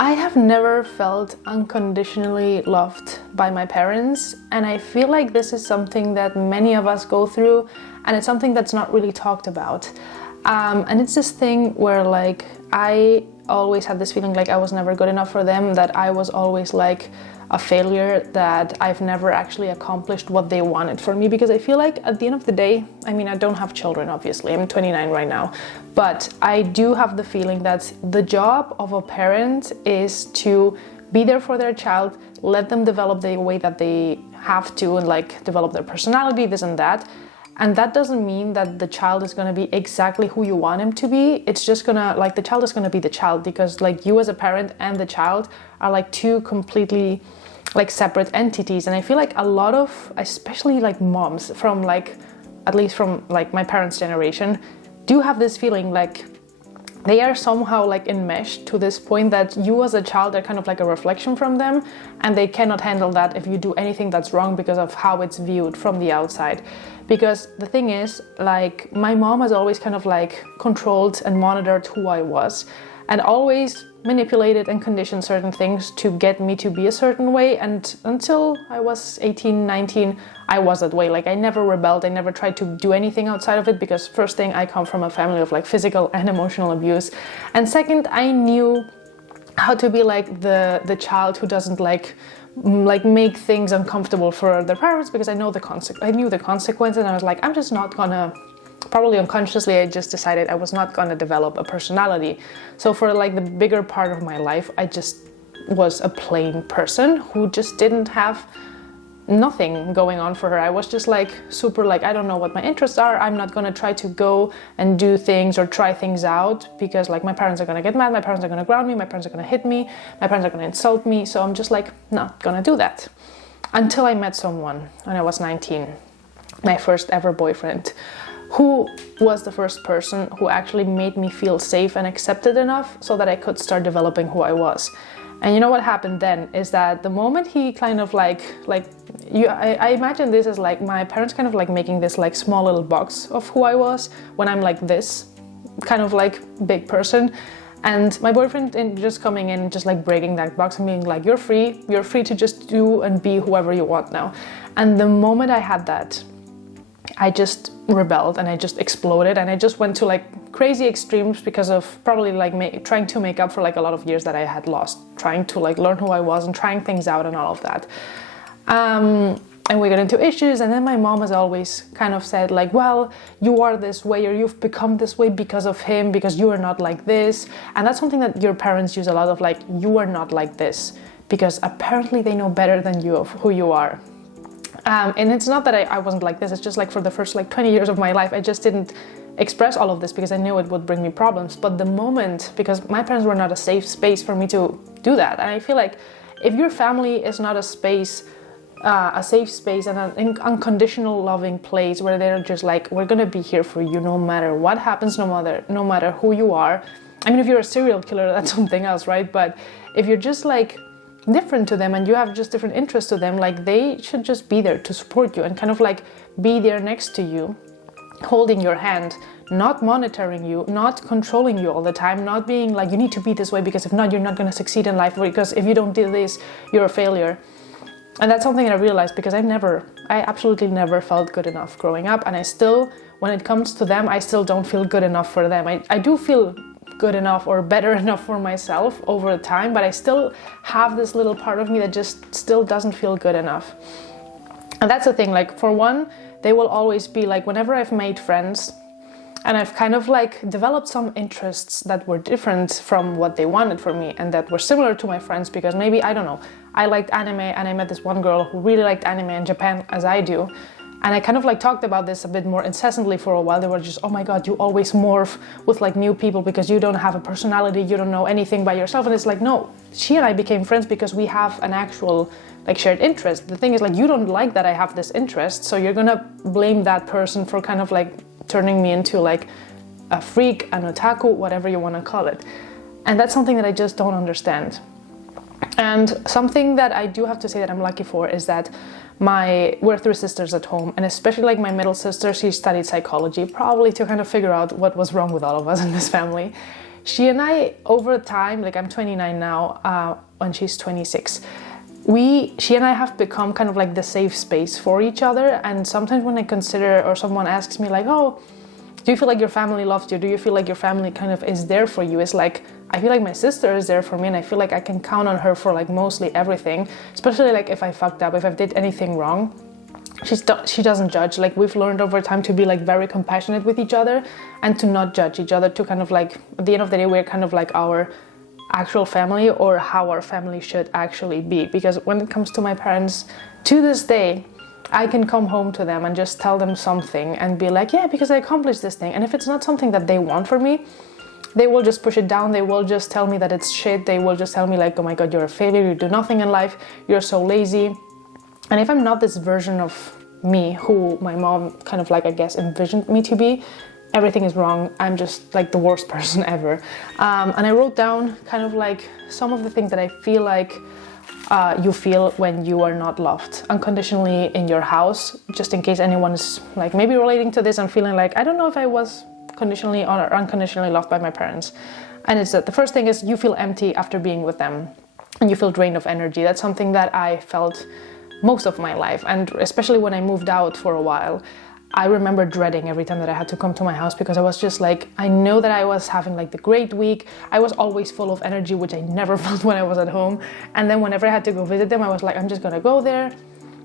I have never felt unconditionally loved by my parents, and I feel like this is something that many of us go through, and it's something that's not really talked about. And it's this thing where like I always had this feeling like I was never good enough for them, that I was always like a failure, that I've never actually accomplished what they wanted for me, because I feel like at the end of the day, I mean, I don't have children, obviously, I'm 29 right now, but I do have the feeling that the job of a parent is to be there for their child, let them develop the way that they have to, and like develop their personality, this and that. And that doesn't mean that the child is going to be exactly who you want him to be. It's just gonna, like, the child is going to be the child, because like you as a parent and the child are like two completely like separate entities. And I feel like a lot of, especially like moms from like, at least from like my parents' generation, do have this feeling like they are somehow like enmeshed to this point that you as a child are kind of like a reflection from them, and they cannot handle that if you do anything that's wrong because of how it's viewed from the outside. Because the thing is, like, my mom has always kind of like controlled and monitored who I was, and always manipulated and conditioned certain things to get me to be a certain way. And until I was 18, 19, I was that way. Like, I never rebelled, I never tried to do anything outside of it, because first thing, I come from a family of like physical and emotional abuse, and second, I knew how to be like the child who doesn't like make things uncomfortable for their parents, because I knew the consequences, and I was like, I'm just not gonna, probably unconsciously, I just decided I was not gonna develop a personality. So for like the bigger part of my life, I just was a plain person who just didn't have nothing going on for her. I was just like super like, I don't know what my interests are, I'm not gonna try to go and do things or try things out, because like my parents are gonna get mad, my parents are gonna ground me, my parents are gonna hit me, my parents are gonna insult me, so I'm just like not gonna do that. Until I met someone when I was 19, my first ever boyfriend, who was the first person who actually made me feel safe and accepted enough so that I could start developing who I was. And you know what happened then is that the moment he kind of I imagine this as like my parents kind of like making this like small little box of who I was when I'm like this kind of like big person, and my boyfriend just coming in and just like breaking that box and being like, you're free to just do and be whoever you want now. And the moment I had that, I just rebelled and I just exploded, and I just went to like crazy extremes because of probably like trying to make up for like a lot of years that I had lost, trying to like learn who I was and trying things out and all of that. And we got into issues, and then my mom has always kind of said like, well, you are this way, or you've become this way because of him, because you are not like this. And that's something that your parents use a lot of, like, you are not like this, because apparently they know better than you of who you are. And it's not that I wasn't like this, it's just like for the first like 20 years of my life, I just didn't express all of this because I knew it would bring me problems. But the moment, because my parents were not a safe space for me to do that. And I feel like if your family is not a safe space and an unconditional loving place where they're just like, we're gonna be here for you no matter what happens, no matter who you are. I mean, if you're a serial killer, that's something else, right? But if you're just like different to them and you have just different interests to them, like, they should just be there to support you and kind of like be there next to you, holding your hand, not monitoring you, not controlling you all the time, not being like, you need to be this way because if not, you're not going to succeed in life, because if you don't do this, you're a failure. And that's something that I realized, because I absolutely never felt good enough growing up, and I still, when it comes to them, I still don't feel good enough for them. I do feel good enough or better enough for myself over time, but I still have this little part of me that just still doesn't feel good enough. And that's the thing, like, for one, they will always be like, whenever I've made friends and I've kind of like developed some interests that were different from what they wanted from me and that were similar to my friends, because maybe, I don't know, I liked anime and I met this one girl who really liked anime in Japan as I do. And I kind of like talked about this a bit more incessantly for a while. They were just, oh my God, you always morph with like new people because you don't have a personality, you don't know anything by yourself. And it's like, no, she and I became friends because we have an actual like shared interest. The thing is, like, you don't like that I have this interest, so you're gonna blame that person for kind of like turning me into like a freak, an otaku, whatever you want to call it. And that's something that I just don't understand. And something that I do have to say that I'm lucky for is that we're three sisters at home, and especially like my middle sister, she studied psychology, probably to kind of figure out what was wrong with all of us in this family. she and I, over time, like I'm 29 now, and she's 26, she and I have become kind of like the safe space for each other. And sometimes when I consider, or someone asks me like, oh, do you feel like your family loves you? Do you feel like your family kind of is there for you? It's like, I feel like my sister is there for me, and I feel like I can count on her for like mostly everything, especially like if I fucked up, if I did anything wrong. She doesn't judge. Like, we've learned over time to be like very compassionate with each other and to not judge each other, to kind of like, at the end of the day, we're kind of like our actual family, or how our family should actually be. Because when it comes to my parents, to this day, I can come home to them and just tell them something and be like, yeah, because I accomplished this thing. And if it's not something that they want for me, they will just push it down. They will just tell me that it's shit. They will just tell me like, oh my God, you're a failure. You do nothing in life. You're so lazy. And if I'm not this version of me who my mom kind of like, I guess, envisioned me to be, everything is wrong. I'm just like the worst person ever. And I wrote down kind of like some of the things that I feel like you feel when you are not loved unconditionally in your house, just in case anyone is like maybe relating to this and feeling like, I don't know if I was conditionally or unconditionally loved by my parents. And it's that the first thing is you feel empty after being with them, and you feel drained of energy. That's something that I felt most of my life, and especially when I moved out for a while, I remember dreading every time that I had to come to my house, because I was just like, I know that I was having like the great week. I was always full of energy, which I never felt when I was at home. And then whenever I had to go visit them, I was like, I'm just gonna go there.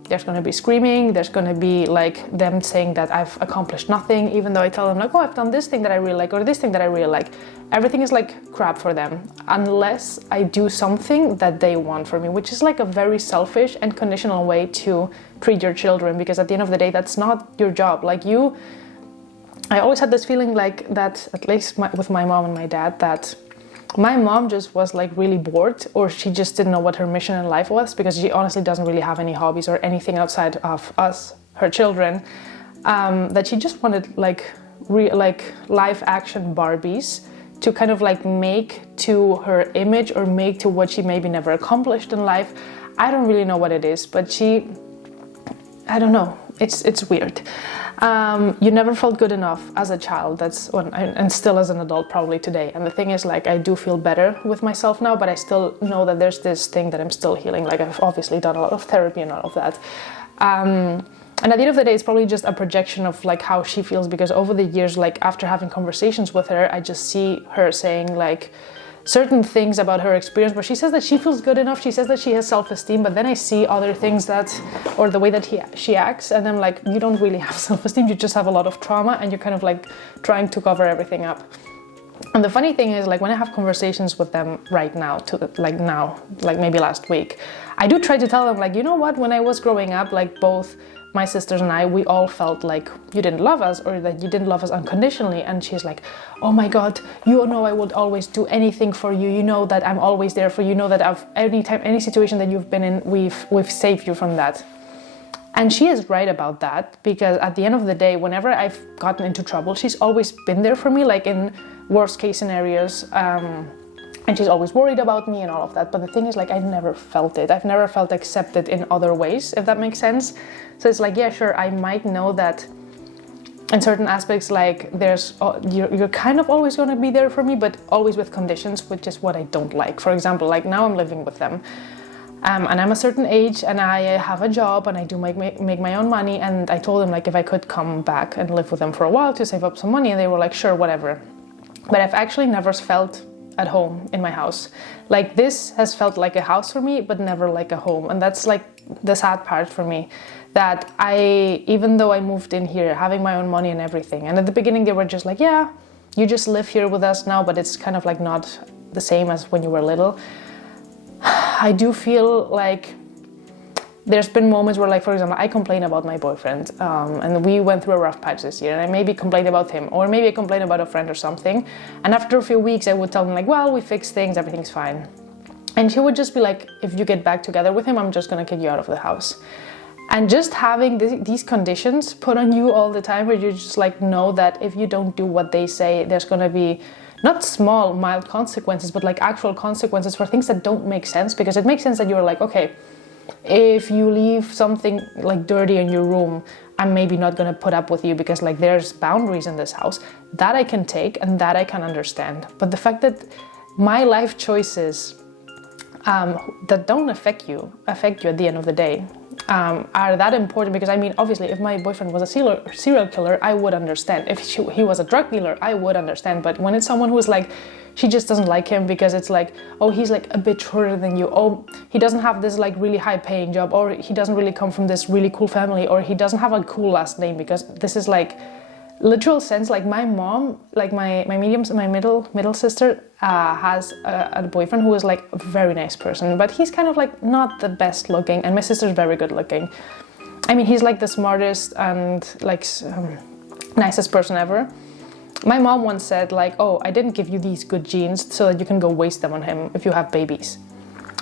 There's gonna be screaming. There's gonna be like them saying that I've accomplished nothing, even though I tell them like, oh, I've done this thing that I really like, or this thing that I really like. Everything is like crap for them, unless I do something that they want for me, which is like a very selfish and conditional way to treat your children, because at the end of the day, that's not your job. Like I always had this feeling like that, at least with my mom and my dad, that my mom just was like really bored, or she just didn't know what her mission in life was, because she honestly doesn't really have any hobbies or anything outside of us, her children, that she just wanted like live action Barbies to kind of like make to her image, or make to what she maybe never accomplished in life. I don't really know what it is, but I don't know. It's weird. You never felt good enough as a child. And still as an adult probably today. And the thing is, like, I do feel better with myself now, but I still know that there's this thing that I'm still healing. Like, I've obviously done a lot of therapy and all of that. And at the end of the day, it's probably just a projection of like how she feels, because over the years, like after having conversations with her, I just see her saying like certain things about her experience where she says that she feels good enough. She says that she has self-esteem, but then I see other things or the way that she acts, and I'm like, you don't really have self-esteem, you just have a lot of trauma, and you're kind of like trying to cover everything up. And the funny thing is, like, when I have conversations with them right now, like maybe last week, I do try to tell them, like, you know what, when I was growing up, like both my sisters and I, we all felt like you didn't love us, or that you didn't love us unconditionally. And she's like, oh my God, you know I would always do anything for you. You know that I'm always there for you. You know that any situation that you've been in, we've saved you from that. And she is right about that, because at the end of the day, whenever I've gotten into trouble, she's always been there for me, like in worst case scenarios. And she's always worried about me and all of that. But the thing is, like, I never felt it. I've never felt accepted in other ways, if that makes sense. So it's like, yeah, sure, I might know that in certain aspects, like you're kind of always going to be there for me, but always with conditions, which is what I don't like. For example, like now I'm living with them. And I'm a certain age, and I have a job, and I do make my own money. And I told them, like, if I could come back and live with them for a while to save up some money, and they were like, sure, whatever. But I've actually never felt at home in my house. Like, this has felt like a house for me, but never like a home. And that's like the sad part for me, that even though I moved in here having my own money and everything, and at the beginning they were just like, yeah, you just live here with us now, but it's kind of like not the same as when you were little. I do feel like there's been moments where, like, for example, I complain about my boyfriend, and we went through a rough patch this year, and I maybe complained about him, or maybe I complained about a friend or something, and after a few weeks I would tell him, like, well, we fixed things, everything's fine. And he would just be like, if you get back together with him, I'm just gonna kick you out of the house. And just having these conditions put on you all the time, where you just like know that if you don't do what they say, there's gonna be not small, mild consequences, but like actual consequences for things that don't make sense. Because it makes sense that you're like, okay, if you leave something like dirty in your room, I'm maybe not going to put up with you because like there's boundaries in this house. That I can take and that I can understand. But the fact that my life choices that don't affect you at the end of the day are that important, because I mean, obviously if my boyfriend was a serial killer, I would understand. If he was a drug dealer, I would understand. But when it's someone who's like, she just doesn't like him because it's like, oh, he's like a bit shorter than you, oh, he doesn't have this like really high paying job, or he doesn't really come from this really cool family, or he doesn't have a cool last name, because this is like literal sense. Like my mom, like my middle sister has a boyfriend who is like a very nice person, but he's kind of like not the best looking, and my sister's very good looking. I mean, he's like the smartest and like nicest person ever. My mom once said like, oh, I didn't give you these good genes so that you can go waste them on him if you have babies.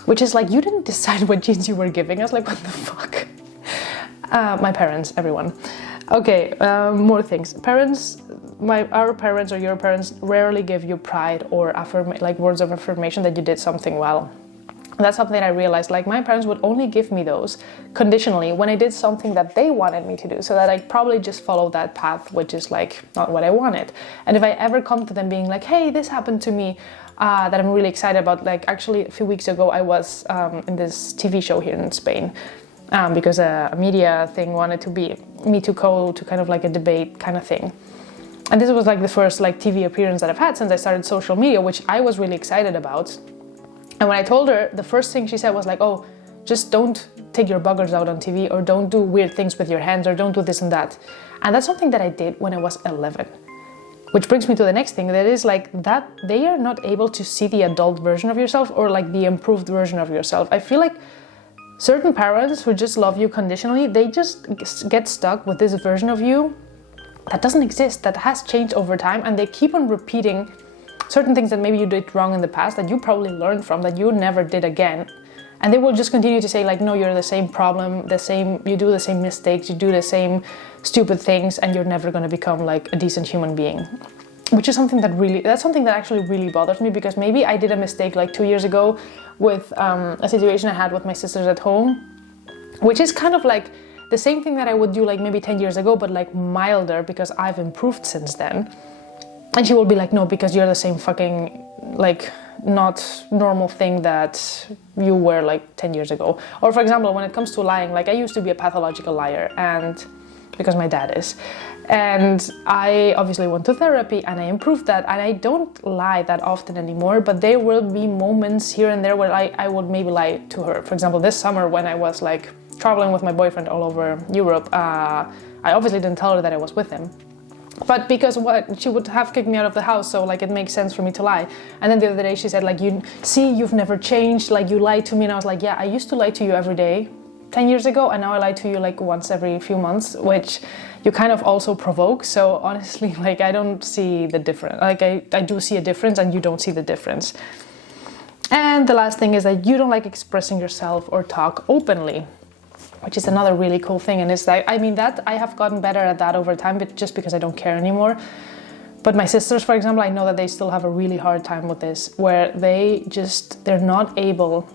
Which is like, you didn't decide what genes you were giving us, like what the fuck? My parents, everyone. Okay, more things. Our parents or your parents rarely give you pride or like words of affirmation that you did something well. That's something I realized, like my parents would only give me those conditionally when I did something that they wanted me to do, so that I probably just followed that path, which is like not what I wanted. And if I ever come to them being like, hey, this happened to me, that I'm really excited about, like actually a few weeks ago I was in this TV show here in Spain, because a media thing wanted me to go to kind of like a debate kind of thing. And this was like the first like TV appearance that I've had since I started social media, which I was really excited about. And when I told her, the first thing she said was like, oh, just don't take your buggers out on TV, or don't do weird things with your hands, or don't do this and that. And that's something that I did when I was 11. Which brings me to the next thing, that is like that they are not able to see the adult version of yourself, or like the improved version of yourself. I feel like certain parents who just love you conditionally, they just get stuck with this version of you that doesn't exist, that has changed over time, and they keep on repeating certain things that maybe you did wrong in the past that you probably learned from, that you never did again. And they will just continue to say like, no, you're the same problem, you do the same mistakes, you do the same stupid things, and you're never going to become like a decent human being. Which is something that's something that actually really bothers me, because maybe I did a mistake like 2 years ago with a situation I had with my sisters at home, which is kind of like the same thing that I would do like maybe 10 years ago, but like milder, because I've improved since then. And she will be like, no, because you're the same fucking, like, not normal thing that you were like 10 years ago. Or for example, when it comes to lying, like I used to be a pathological liar, and because my dad is. And I obviously went to therapy and I improved that, and I don't lie that often anymore, but there will be moments here and there where I would maybe lie to her. For example, this summer when I was like traveling with my boyfriend all over Europe, I obviously didn't tell her that I was with him. But because she would have kicked me out of the house, so like it makes sense for me to lie. And then the other day she said like, you've never changed, like you lied to me. And I was like, yeah, I used to lie to you every day 10 years ago, and now I lie to you like once every few months, which you kind of also provoke. So honestly, like I don't see the difference. Like I do see a difference, and you don't see the difference. And the last thing is that you don't like expressing yourself or talk openly, which is another really cool thing. And it's like, I mean, that I have gotten better at that over time, but just because I don't care anymore. But my sisters, for example, I know that they still have a really hard time with this, where they're not able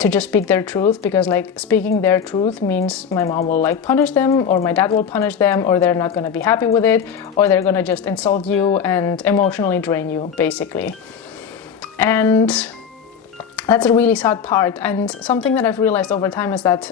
to just speak their truth, because like speaking their truth means my mom will like punish them, or my dad will punish them, or they're not going to be happy with it, or they're going to just insult you and emotionally drain you, basically. And that's a really sad part. And something that I've realized over time is that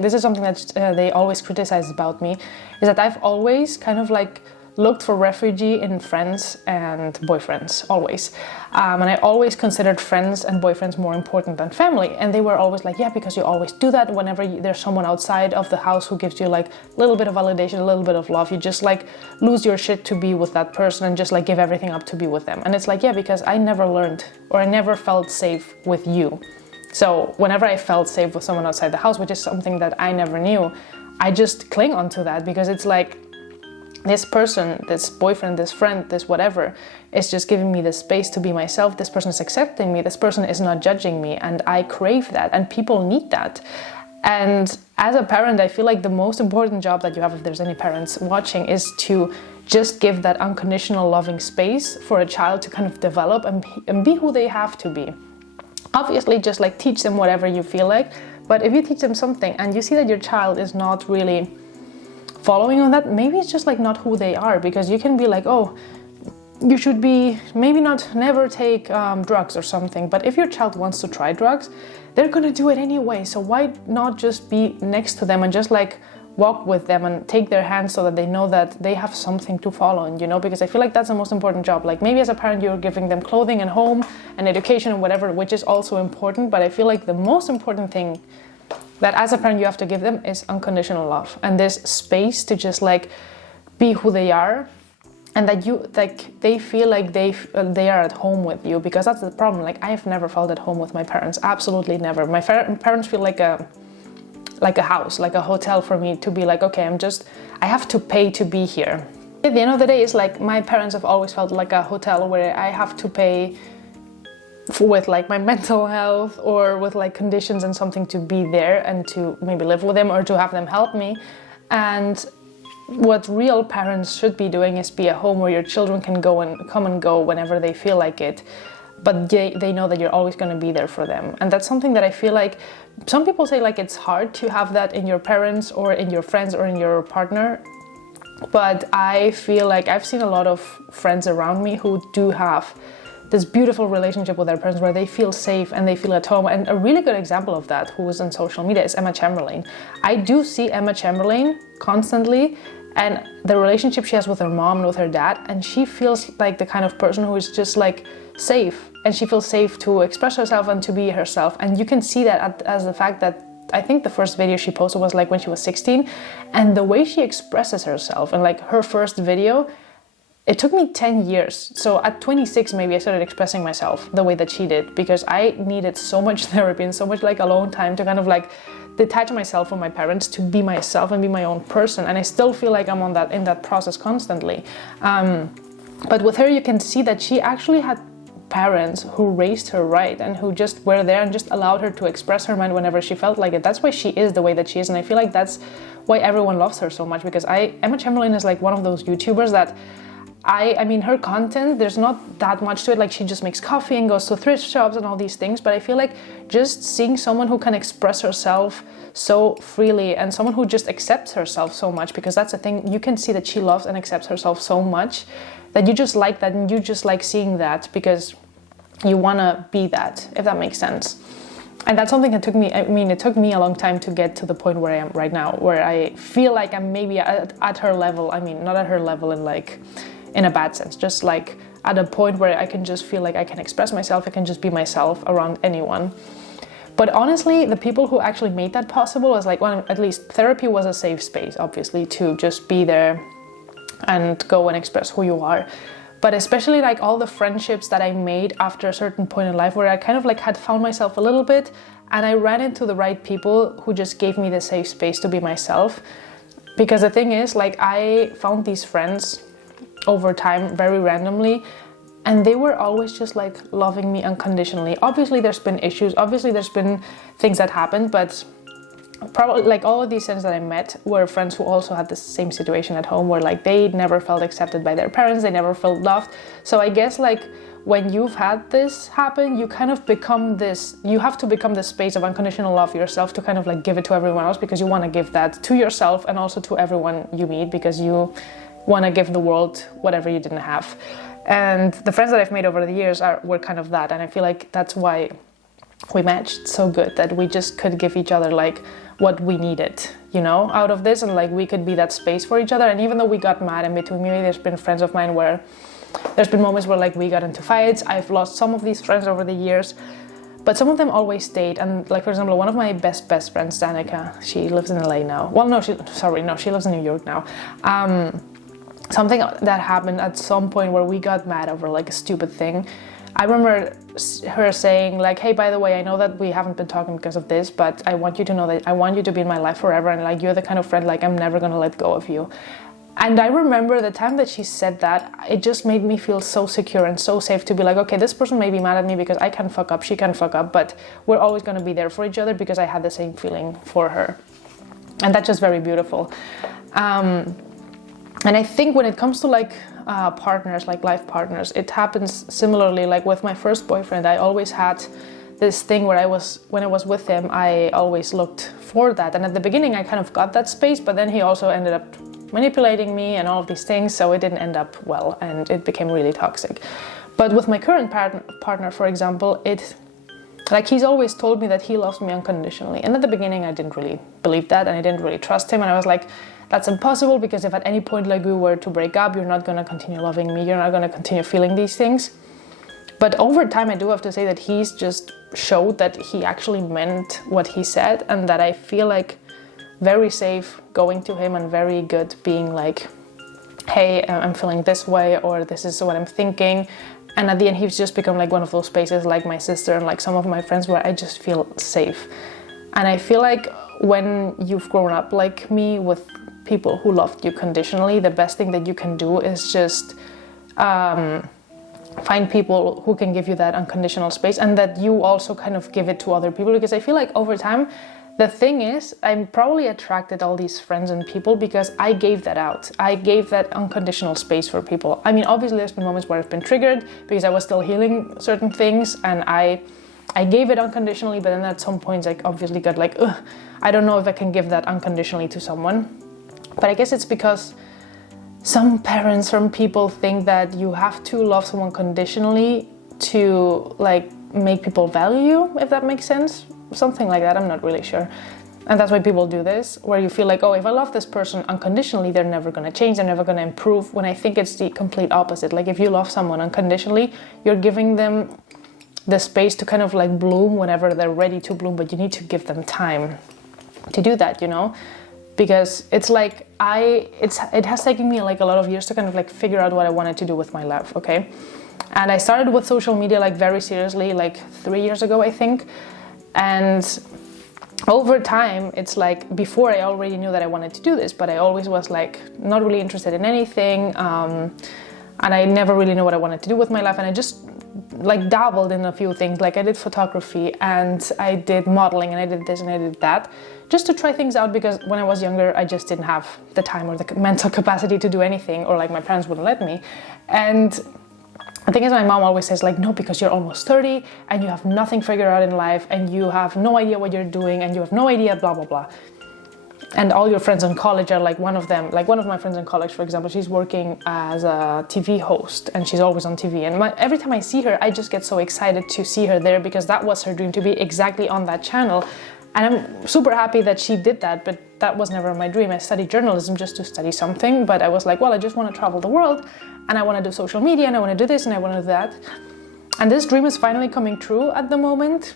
this is something that they always criticize about me, is that I've always kind of like looked for refuge in friends and boyfriends, always. And I always considered friends and boyfriends more important than family. And they were always like, yeah, because you always do that whenever there's someone outside of the house who gives you like a little bit of validation, a little bit of love, you just like lose your shit to be with that person and just like give everything up to be with them. And it's like, yeah, because I never learned, or I never felt safe with you. So whenever I felt safe with someone outside the house, which is something that I never knew, I just cling onto that, because it's like, this person, this boyfriend, this friend, this whatever, is just giving me the space to be myself. This person is accepting me. This person is not judging me. And I crave that. And people need that. And as a parent, I feel like the most important job that you have, if there's any parents watching, is to just give that unconditional loving space for a child to kind of develop and be who they have to be. Obviously, just like teach them whatever you feel like, But if you teach them something and you see that your child is not really following on that, maybe it's just like not who they are, because you can be like, oh, you should be maybe never take drugs or something. But if your child wants to try drugs, they're gonna do it anyway. So why not just be next to them and just like walk with them and take their hands so that they know that they have something to follow in, you know, because I feel like that's the most important job. Like maybe as a parent you're giving them clothing and home and education and whatever, which is also important, but I feel like the most important thing that as a parent you have to give them is unconditional love and this space to just like be who they are, and that you like they feel like they are at home with you, because that's the problem. Like I've never felt at home with my parents, absolutely never. My parents feel like a house, like a hotel for me, to be like, okay, I have to pay to be here. At the end of the day, it's like my parents have always felt like a hotel where I have to pay with like my mental health or with like conditions and something to be there and to maybe live with them or to have them help me. And what real parents should be doing is be a home where your children can go and come and go whenever they feel like it, but they know that you're always going to be there for them. And that's something that I feel like some people say like it's hard to have that in your parents or in your friends or in your partner, but I feel like I've seen a lot of friends around me who do have this beautiful relationship with their parents where they feel safe and they feel at home. And a really good example of that, who is on social media, is Emma Chamberlain. I do see Emma Chamberlain constantly and the relationship she has with her mom and with her dad, and she feels like the kind of person who is just like safe, and she feels safe to express herself and to be herself. And you can see that as the fact that I think the first video she posted was like when she was 16, and the way she expresses herself, and like her first video, it took me 10 years. So at 26, maybe I started expressing myself the way that she did, because I needed so much therapy and so much like alone time to kind of like detach myself from my parents to be myself and be my own person. And I still feel like I'm in that process constantly. But with her, you can see that she actually had parents who raised her right and who just were there and just allowed her to express her mind whenever she felt like it. That's why she is the way that she is. And I feel like that's why everyone loves her so much, because Emma Chamberlain is like one of those YouTubers that I mean, her content, there's not that much to it. Like she just makes coffee and goes to thrift shops and all these things. But I feel like just seeing someone who can express herself so freely and someone who just accepts herself so much, because that's the thing, you can see that she loves and accepts herself so much that you just like that, and you just like seeing that because you want to be that, if that makes sense. And that's something that it took me a long time to get to the point where I am right now, where I feel like I'm maybe at her level. I mean, not at her level in a bad sense, just like at a point where I can just feel like I can express myself, I can just be myself around anyone. But honestly, the people who actually made that possible was like, well, at least therapy was a safe space, obviously, to just be there and go and express who you are. But especially like all the friendships that I made after a certain point in life where I kind of like had found myself a little bit, and I ran into the right people who just gave me the safe space to be myself. Because the thing is, like, I found these friends over time very randomly, and they were always just like loving me unconditionally. Obviously there's been issues, obviously there's been things that happened, but probably like all of these friends that I met were friends who also had the same situation at home, where like they never felt accepted by their parents, they never felt loved. So I guess like when you've had this happen, you kind of become this, you have to become this space of unconditional love yourself to kind of like give it to everyone else, because you want to give that to yourself and also to everyone you meet, because you want to give the world whatever you didn't have. And the friends that I've made over the years were kind of that, and I feel like that's why we matched so good, that we just could give each other like what we needed, you know, out of this, and like we could be that space for each other. And even though we got mad in between, maybe there's been friends of mine where there's been moments where like we got into fights. I've lost some of these friends over the years, but some of them always stayed. And like, for example, one of my best friends, Danica, she lives in LA now. Well, no, she lives in New York now. Something that happened at some point where we got mad over like a stupid thing. I remember her saying like, hey, by the way, I know that we haven't been talking because of this, but I want you to know that I want you to be in my life forever, and like you're the kind of friend like I'm never gonna let go of you. And I remember the time that she said that, it just made me feel so secure and so safe to be like, okay, this person may be mad at me because I can fuck up, she can fuck up, but we're always gonna be there for each other because I had the same feeling for her. And that's just very beautiful. And I think when it comes to like partners, like life partners, it happens similarly. Like with my first boyfriend, I always had this thing where when I was with him, I always looked for that. And at the beginning, I kind of got that space, but then he also ended up manipulating me and all of these things, so it didn't end up well, and it became really toxic. But with my current partner, for example, he's always told me that he loves me unconditionally. And at the beginning, I didn't really believe that, and I didn't really trust him. And I was like, that's impossible, because if at any point like we were to break up, you're not going to continue loving me. You're not going to continue feeling these things. But over time, I do have to say that he's just showed that he actually meant what he said, and that I feel like very safe going to him and very good being like, hey, I'm feeling this way, or this is what I'm thinking. And at the end, he's just become like one of those spaces like my sister and like some of my friends where I just feel safe. And I feel like when you've grown up like me with people who loved you conditionally, the best thing that you can do is just find people who can give you that unconditional space, and that you also kind of give it to other people. Because I feel like over time, the thing is, I'm probably attracted all these friends and people because I gave that out. I gave that unconditional space for people. I mean, obviously there's been moments where I've been triggered because I was still healing certain things, and I gave it unconditionally, but then at some points I obviously got like, ugh, I don't know if I can give that unconditionally to someone. But I guess it's because some parents, some people think that you have to love someone conditionally to like make people value you, if that makes sense. Something like that, I'm not really sure. And that's why people do this, where you feel like, oh, if I love this person unconditionally, they're never going to change, they're never going to improve, when I think it's the complete opposite. Like if you love someone unconditionally, you're giving them the space to kind of like bloom whenever they're ready to bloom, but you need to give them time to do that, you know? Because it's like it has taken me like a lot of years to kind of like figure out what I wanted to do with my life, okay? And I started with social media like very seriously like 3 years ago, I think. And over time, it's like, before I already knew that I wanted to do this, but I always was like not really interested in anything, and I never really knew what I wanted to do with my life. And I just like dabbled in a few things, like I did photography and I did modeling and I did this and I did that, just to try things out, because when I was younger, I just didn't have the time or the mental capacity to do anything, or like my parents wouldn't let me. And the thing is, my mom always says like, no, because you're almost 30 and you have nothing figured out in life and you have no idea what you're doing and you have no idea, blah, blah, blah. And all your friends in college are like one of them. Like one of my friends in college, for example, she's working as a TV host and she's always on TV. And every time I see her, I just get so excited to see her there, because that was her dream, to be exactly on that channel. And I'm super happy that she did that, but that was never my dream. I studied journalism just to study something, but I was like, well, I just want to travel the world and I want to do social media and I want to do this and I want to do that. And this dream is finally coming true at the moment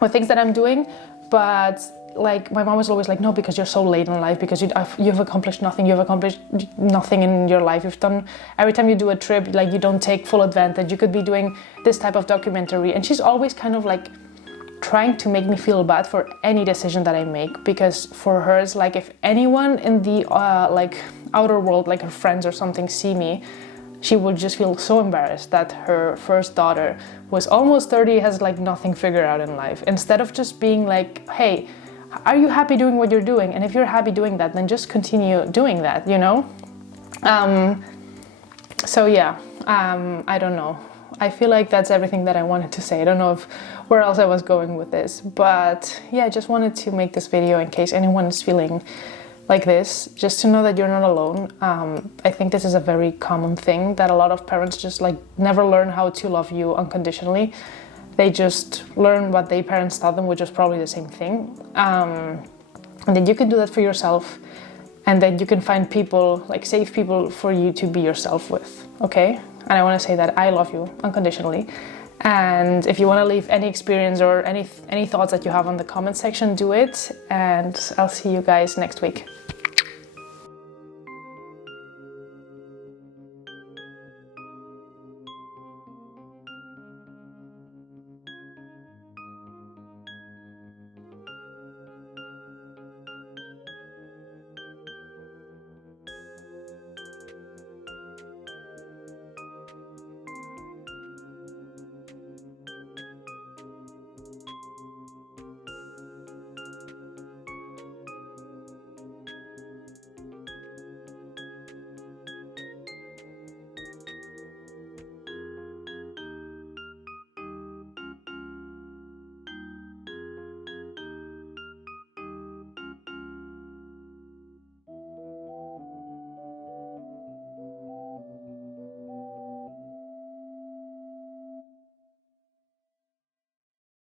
with things that I'm doing. But like my mom was always like, no, because you're so late in life, because you've accomplished nothing. You've accomplished nothing in your life. You've done, every time you do a trip, like you don't take full advantage. You could be doing this type of documentary. And she's always kind of like trying to make me feel bad for any decision that I make, because for her it's like, if anyone in the like outer world, like her friends or something, see me, she would just feel so embarrassed that her first daughter, who is almost 30, has like nothing figured out in life. Instead of just being like, hey, are you happy doing what you're doing? And if you're happy doing that, then just continue doing that, you know? So yeah, I don't know. I feel like that's everything that I wanted to say. I don't know where else I was going with this, but yeah, I just wanted to make this video in case anyone is feeling like this, just to know that you're not alone. I think this is a very common thing, that a lot of parents just like never learn how to love you unconditionally. They just learn what their parents taught them, which is probably the same thing. And then you can do that for yourself, and then you can find people, like safe people for you to be yourself with, okay? And I want to say that I love you unconditionally. And if you want to leave any experience or any thoughts that you have on the comment section, do it. And I'll see you guys next week.